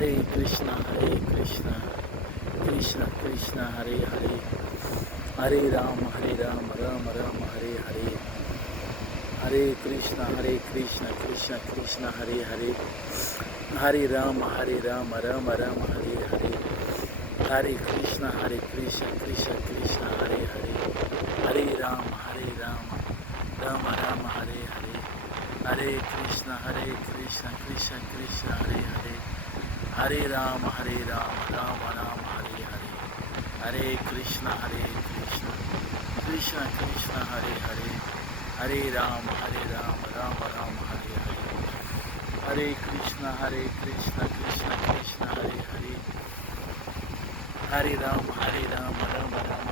Krishna, Krishna Krishna, Hare Hare, Hare Ram, Ram Ram, Hare Hare, Hare Krishna, Krishna Krishna, Hare Hare, Hare Ram, Ram Ram, Hare Hare, Hare Krishna, Krishna Krishna, Hare Hare, Hare Ram, Ram Ram, Hare Hare, Hare Krishna, Krishna Krishna, Hare Hare, Hare Ram, Ram Ram, Hare Hare, Hare Krishna, Krishna Krishna, Hare Hare, Hare Ram, Ram Ram, Hare Hare, Hare Krishna, Krishna Krishna, Hare Hare, Hare Ram, Ram Ram,